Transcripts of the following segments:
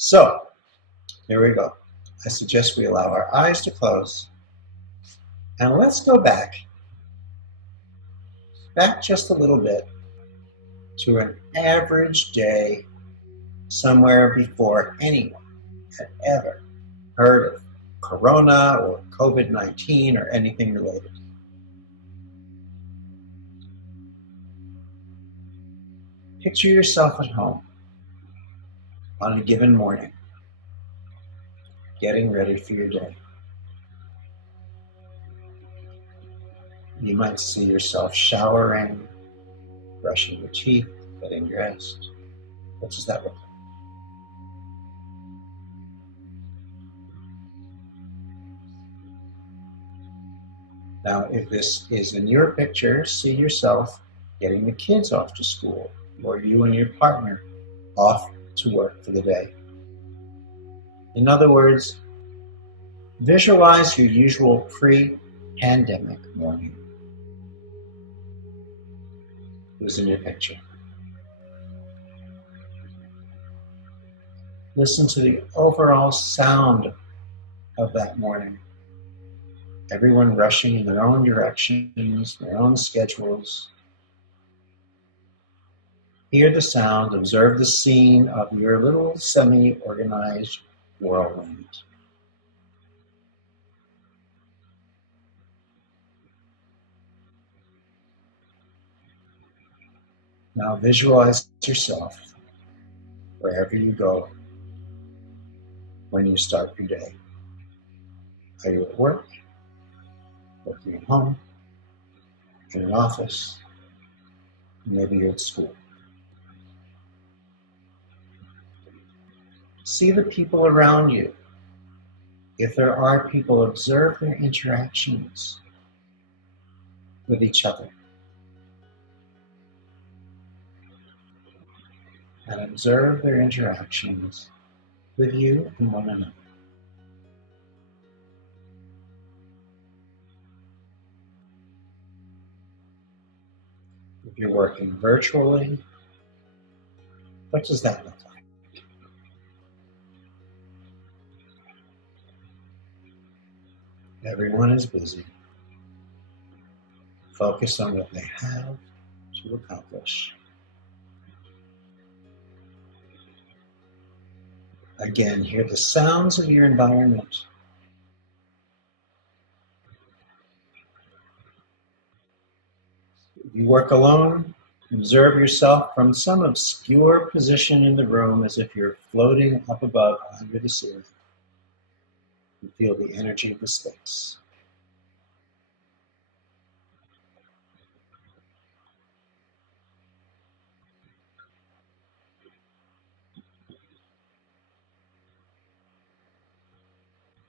So, here we go. I suggest we allow our eyes to close. And let's go back just a little bit to an average day somewhere before anyone had ever heard of Corona or COVID-19 or anything related. Picture yourself at home on a given morning, getting ready for your day. You might see yourself showering, brushing your teeth, getting dressed. What does that look like? Now, if this is in your picture, see yourself getting the kids off to school, or you and your partner off to work for the day. In other words, visualize your usual pre-pandemic morning. Who's in your picture? Listen to the overall sound of that morning. Everyone rushing in their own directions, their own schedules. Hear the sound, observe the scene of your little semi-organized whirlwind. Now visualize yourself wherever you go when you start your day. Are you at work? Working at home? In an office? Maybe you're at school. See the people around you. If there are people, observe their interactions with each other. And observe their interactions with you and one another. If you're working virtually, what does that look like? Everyone is busy. Focus on what they have to accomplish. Again, hear the sounds of your environment. If you work alone, observe yourself from some obscure position in the room as if you're floating up above under the ceiling. You feel the energy of the space.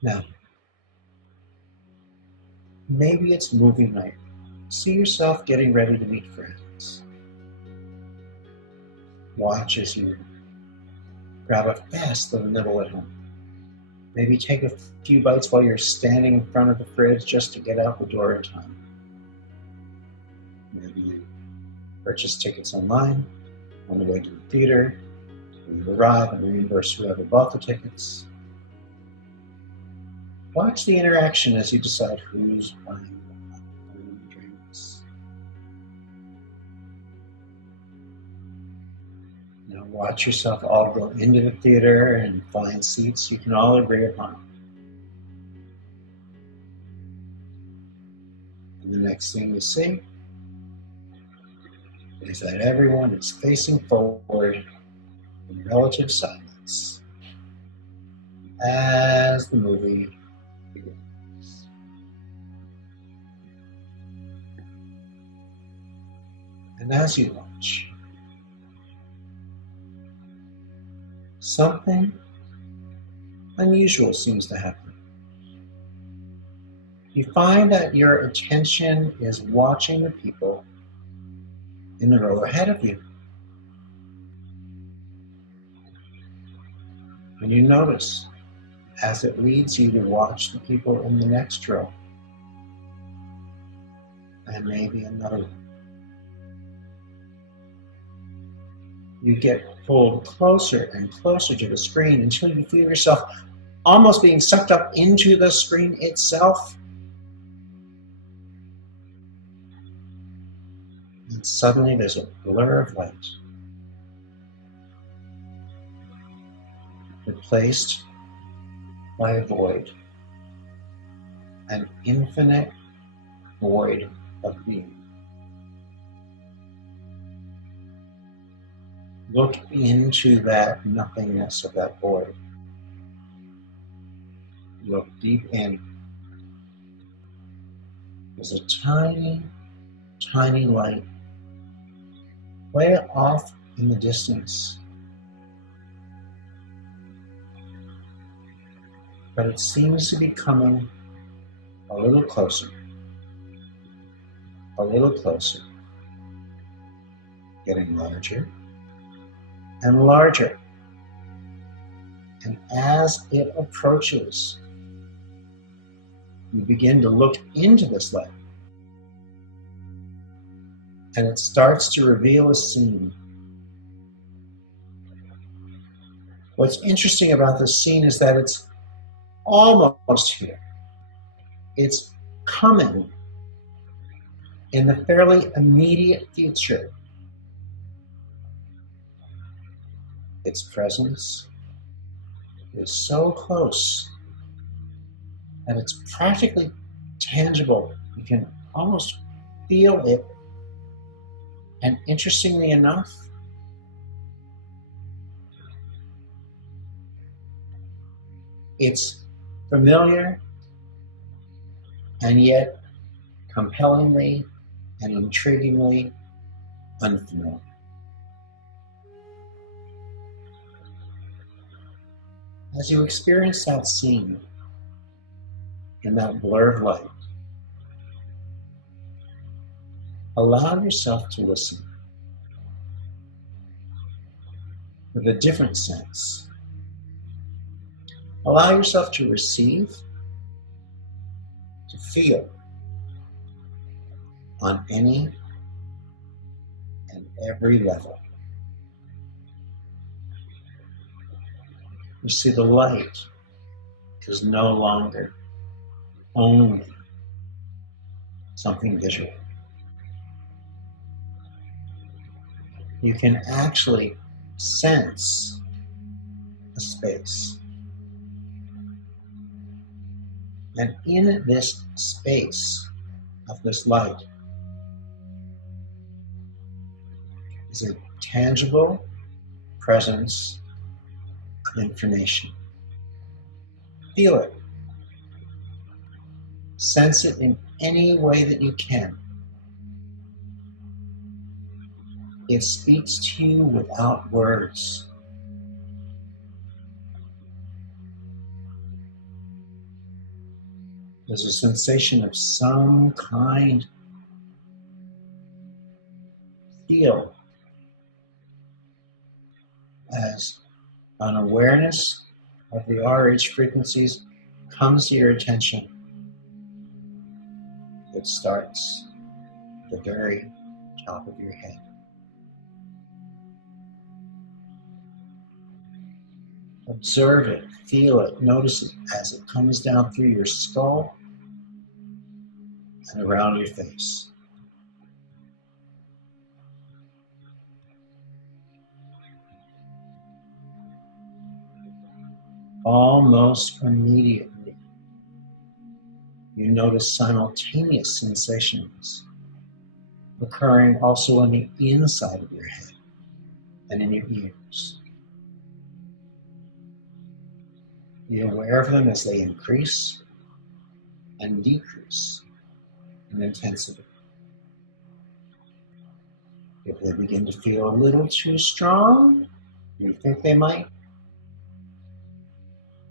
Now, maybe it's movie night. See yourself getting ready to meet friends. Watch as you grab a fast little nibble at home. Maybe take a few bites while you're standing in front of the fridge just to get out the door in time. Maybe you purchase tickets online on the way to the theater. When you arrive and reimburse whoever bought the tickets. Watch the interaction as you decide who's buying the drinks. Now watch yourself all go into the theater and find seats you can all agree upon. And the next thing you see is that everyone is facing forward in relative silence as the movie begins. And as you watch, something unusual seems to happen. You find that your attention is watching the people in the row ahead of you. And you notice as it leads you to watch the people in the next row, and maybe another one. You get pulled closer and closer to the screen until you feel yourself almost being sucked up into the screen itself. And suddenly there's a blur of light, replaced by a void, an infinite void of being. Look into that nothingness of that void. Look deep in. There's a tiny, tiny light way off in the distance. But it seems to be coming a little closer, getting larger and larger. And as it approaches, you begin to look into this light. And it starts to reveal a scene. What's interesting about this scene is that it's almost here. It's coming in the fairly immediate future. Its presence is so close that it's practically tangible. You can almost feel it. And interestingly enough, it's familiar and yet compellingly and intriguingly unfamiliar. As you experience that scene in that blur of light, allow yourself to listen with a different sense. Allow yourself to receive, to feel on any and every level. You see, the light is no longer only something visual. You can actually sense a space. And in this space of this light is a tangible presence of information. Feel it. Sense it in any way that you can. It speaks to you without words. There's a sensation of some kind. Feel as an awareness of the RH frequencies comes to your attention. It starts at the very top of your head. Observe it, feel it, notice it as it comes down through your skull and around your face. Almost immediately, you notice simultaneous sensations occurring also on the inside of your head and in your ears. Be aware of them as they increase and decrease in intensity. If they begin to feel a little too strong, you think they might,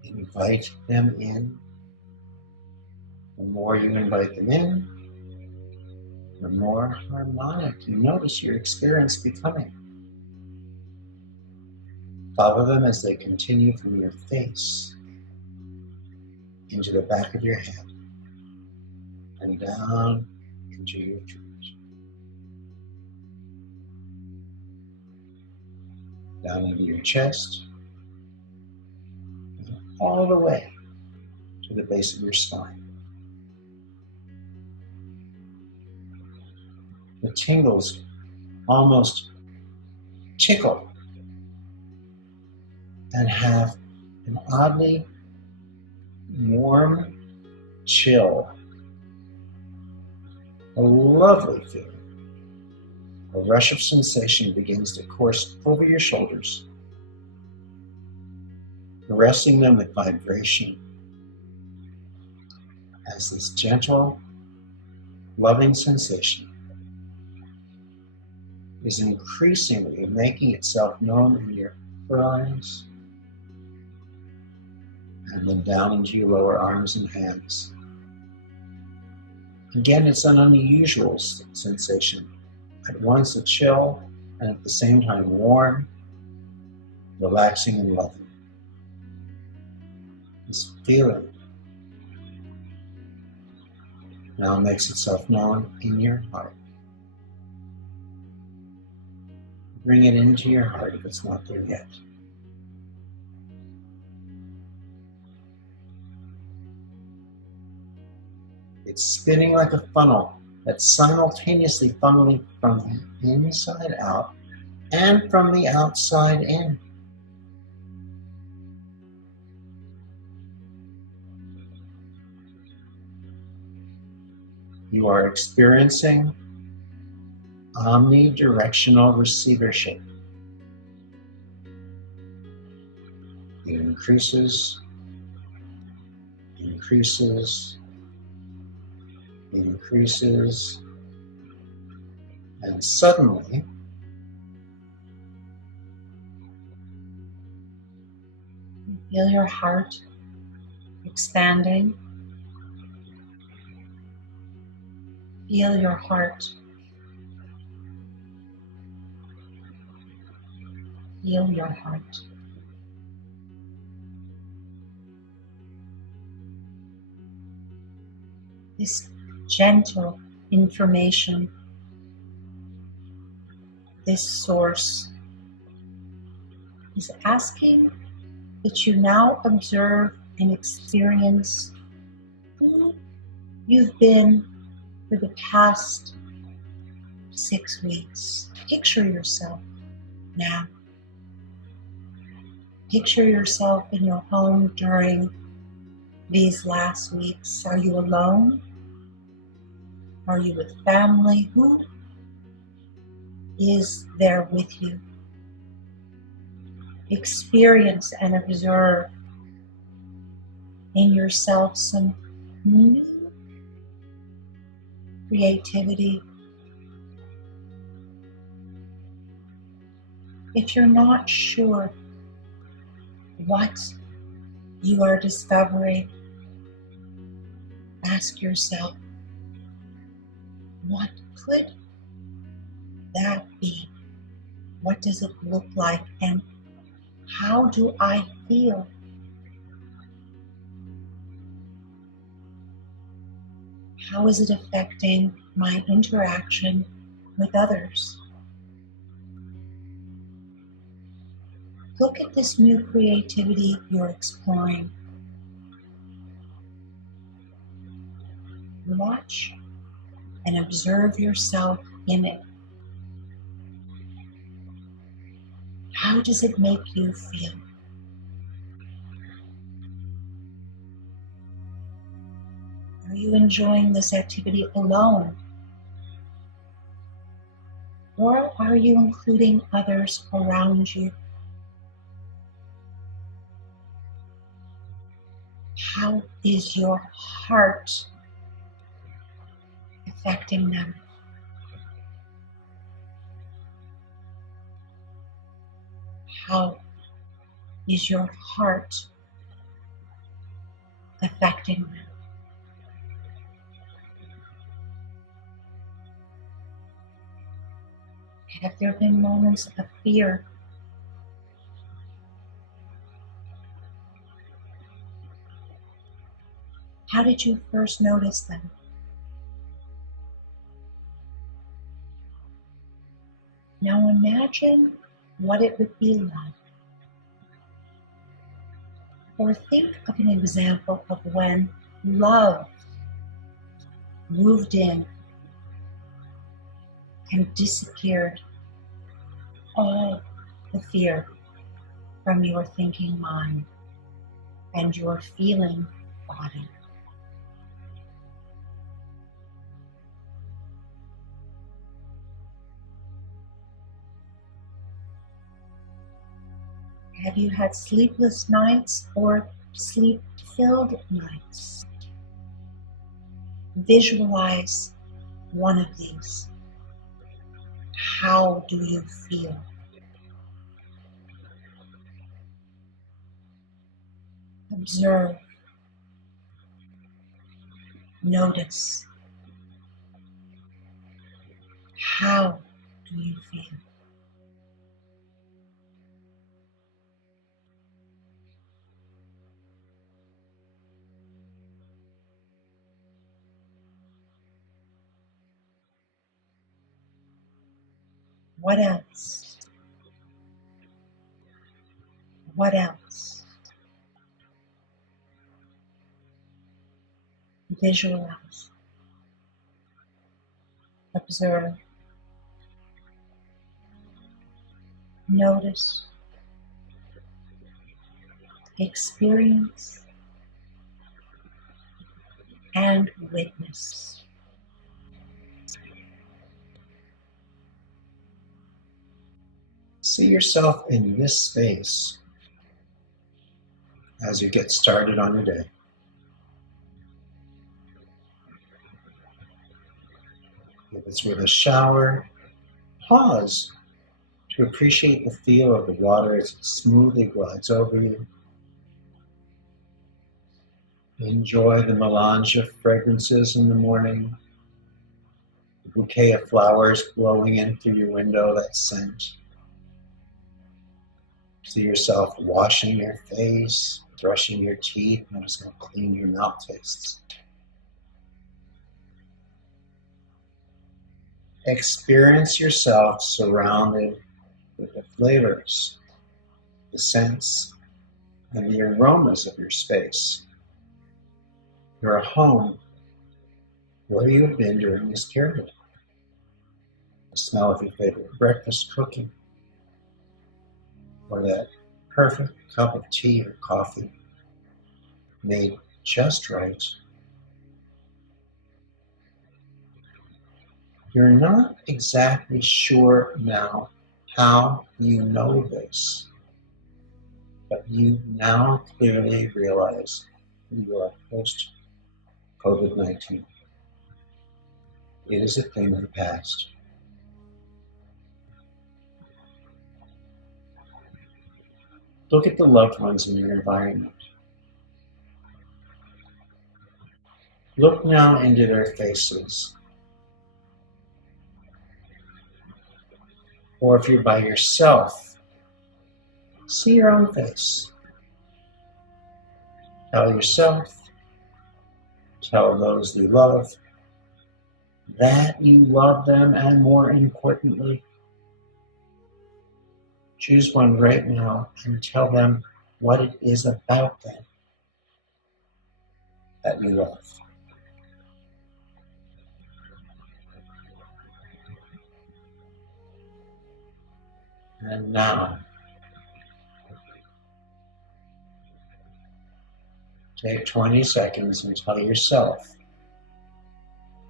invite them in. The more you invite them in, the more harmonic you notice your experience becoming. Follow them as they continue from your face into the back of your head and down into your feet. down into your chest, and all the way to the base of your spine. The tingles almost tickle and have an oddly warm chill, a lovely feeling. A rush of sensation begins to course over your shoulders, arresting them with vibration as this gentle, loving sensation is increasingly making itself known in your upper arms and then down into your lower arms and hands. Again, it's an unusual sensation. At once a chill and at the same time warm, relaxing and loving. This feeling now makes itself known in your heart. Bring it into your heart if it's not there yet. It's spinning like a funnel that's simultaneously funneling from the inside out and from the outside in. You are experiencing omni-dimensional receivership. It increases, increases, increases, and suddenly you feel your heart expanding. Feel your heart. Feel your heart. This gentle information, this source is asking that you now observe and experience who you've been for the past 6 weeks. Picture yourself now. Picture yourself in your home during these last weeks. Are you alone? Are you with family? Who is there with you? Experience and observe in yourself some new creativity. If you're not sure what you are discovering, ask yourself, what could that be? What does it look like? And how do I feel? How is it affecting my interaction with others? Look at this new creativity you're exploring. Watch and observe yourself in it. How does it make you feel? Are you enjoying this activity alone? Or are you including others around you? How is your heart affecting them? How is your heart affecting them? Have there been moments of fear? How did you first notice them? Now imagine what it would be like. Or think of an example of when love moved in and disappeared all the fear from your thinking mind and your feeling body. Have you had sleepless nights or sleep-filled nights? Visualize one of these. How do you feel? Observe. Notice. How do you feel? What else? What else? Visualize. Observe. Notice. Experience. And witness. See yourself in this space as you get started on your day. If it's with a shower, pause to appreciate the feel of the water as it smoothly glides over you. Enjoy the melange of fragrances in the morning, the bouquet of flowers blowing in through your window, that scent. See yourself washing your face, brushing your teeth. Notice how clean your mouth tastes. Experience yourself surrounded with the flavors, the scents, and the aromas of your space. You're home where you have been during this period. The smell of your favorite breakfast cooking, or that perfect cup of tea or coffee made just right. You're not exactly sure now how you know this, but you now clearly realize you are post-COVID-19. It is a thing of the past. Look at the loved ones in your environment. Look now into their faces. Or if you're by yourself, see your own face. Tell yourself, tell those you love, that you love them, and more importantly, choose one right now and tell them what it is about them that you love. And now, take 20 seconds and tell yourself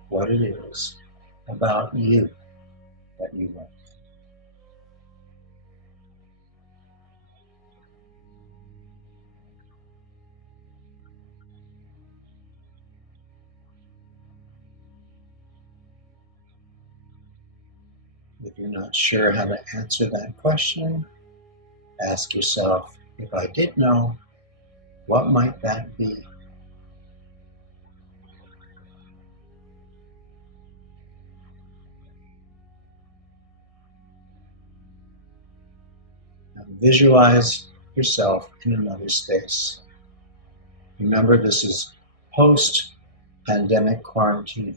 what it is about you that you love. If you're not sure how to answer that question, ask yourself, if I did know, what might that be? Now visualize yourself in another space. Remember, this is post-pandemic quarantine,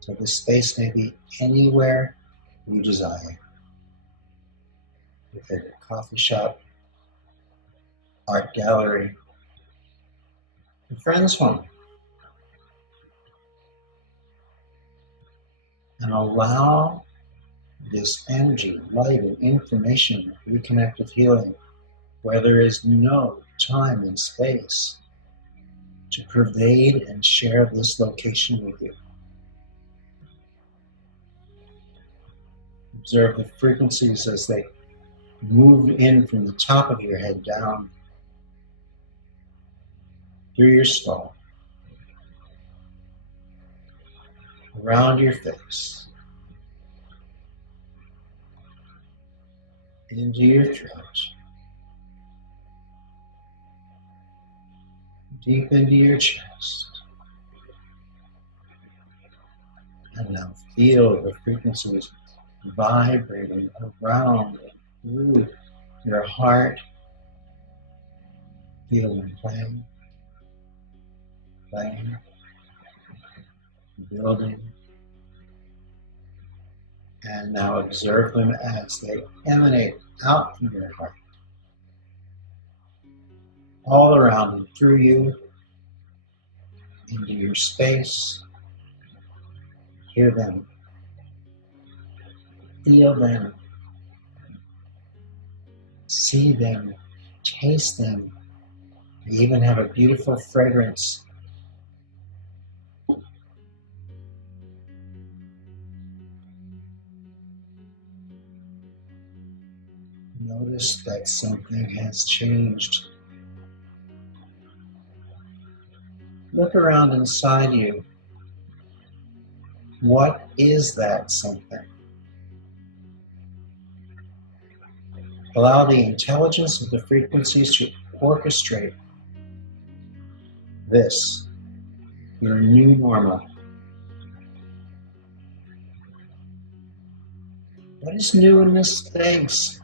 so this space may be anywhere you desire. your favorite coffee shop, art gallery, your friend's home. And allow this energy, light, and information of reconnective healing, where there is no time and space, to pervade and share this location with you. Observe the frequencies as they move in from the top of your head down through your skull, around your face, into your throat, deep into your chest. And now feel the frequencies vibrating around and through your heart. Feel them playing, building. And now observe them as they emanate out from your heart, all around and through you, into your space. Hear them, feel them, see them, taste them. They even have a beautiful fragrance. Notice that something has changed. Look around inside you. What is that something? Allow the intelligence of the frequencies to orchestrate this, your new normal. What is new in this space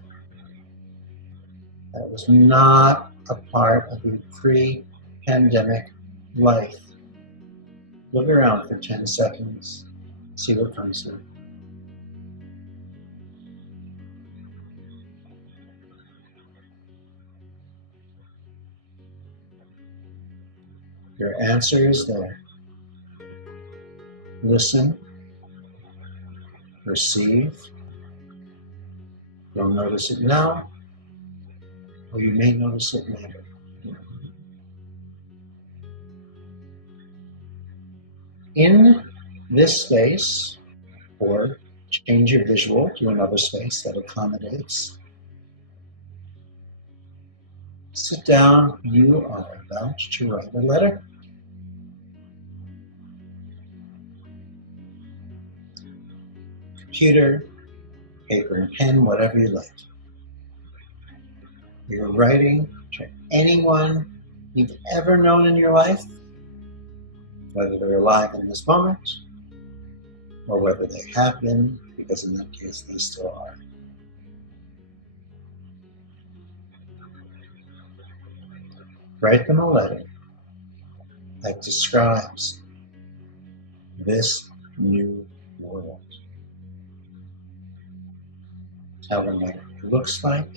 that was not a part of your pre-pandemic life? Look around for 10 seconds. See what comes in. Your answer is there. Listen, receive. You'll notice it now, or you may notice it later. In this space, or change your visual to another space that accommodates. Sit down. You are about to write a letter. Computer, paper and pen, whatever you like. You're writing to anyone you've ever known in your life, whether they're alive in this moment, or whether they have been, because in that case they still are. Write them a letter that describes this new world. Tell them what it looks like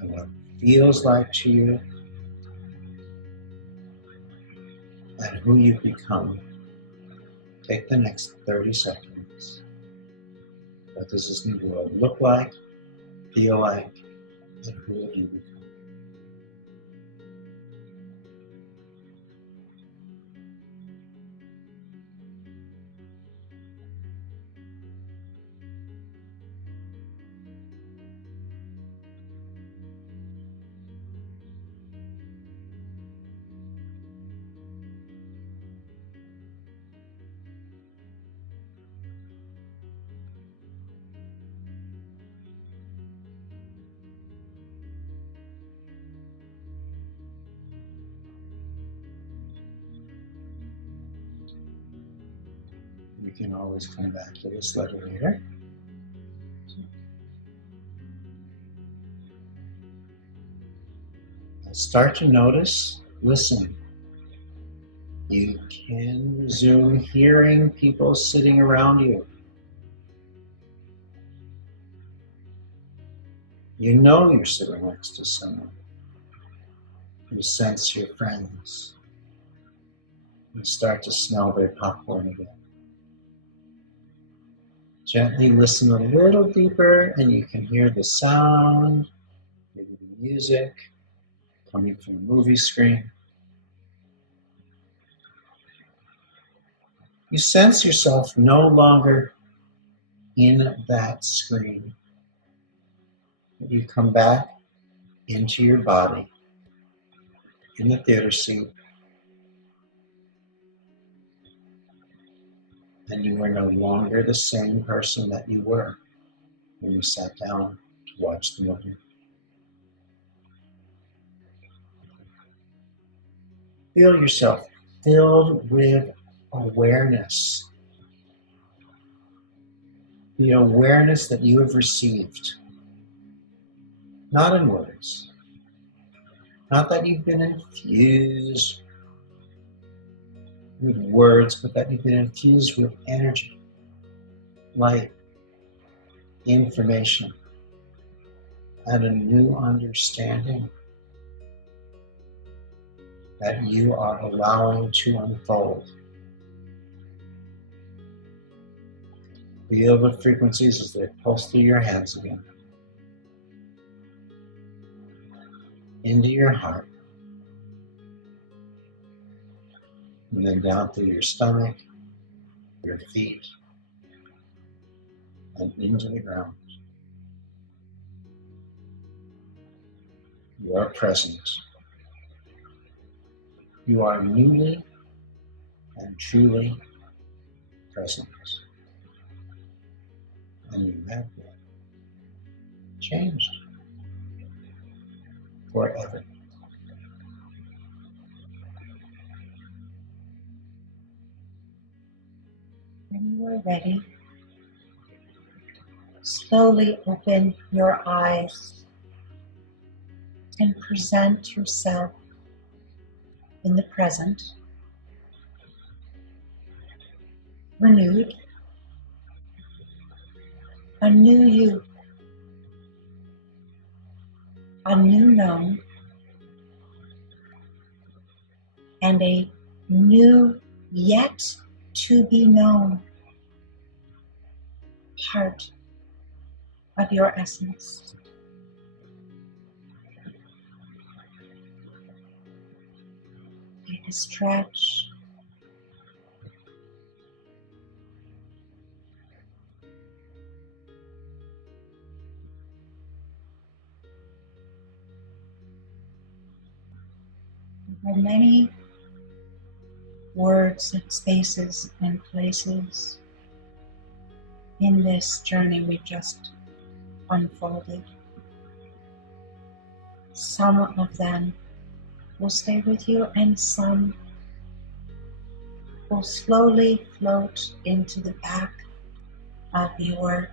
and what it feels like to you and who you've become. Take the next 30 seconds. What does this new world look like, feel like, and who have you become? You can always come back to this letter later. Start to notice, listen. You can resume hearing people sitting around you. You know you're sitting next to someone. You sense your friends. You start to smell their popcorn again. Gently listen a little deeper and you can hear the sound, maybe the music coming from the movie screen. You sense yourself no longer in that screen. You come back into your body in the theater seat, and you are no longer the same person that you were when you sat down to watch the movie. Feel yourself filled with awareness. The awareness that you have received, not in words, not that you've been infused with words, but that you've been infused with energy, light, information, and a new understanding that you are allowing to unfold. Feel the frequencies as they pulse through your hands again, into your heart, and then down through your stomach, your feet, and into the ground. You are present. You are newly and truly present. And you have been changed forever. When you are ready, slowly open your eyes and present yourself in the present, renewed, a new you, a new known, and a new yet to be known part of your essence. Take a stretch. There are many words and spaces and places in this journey we just unfolded. Some of them will stay with you and some will slowly float into the back of your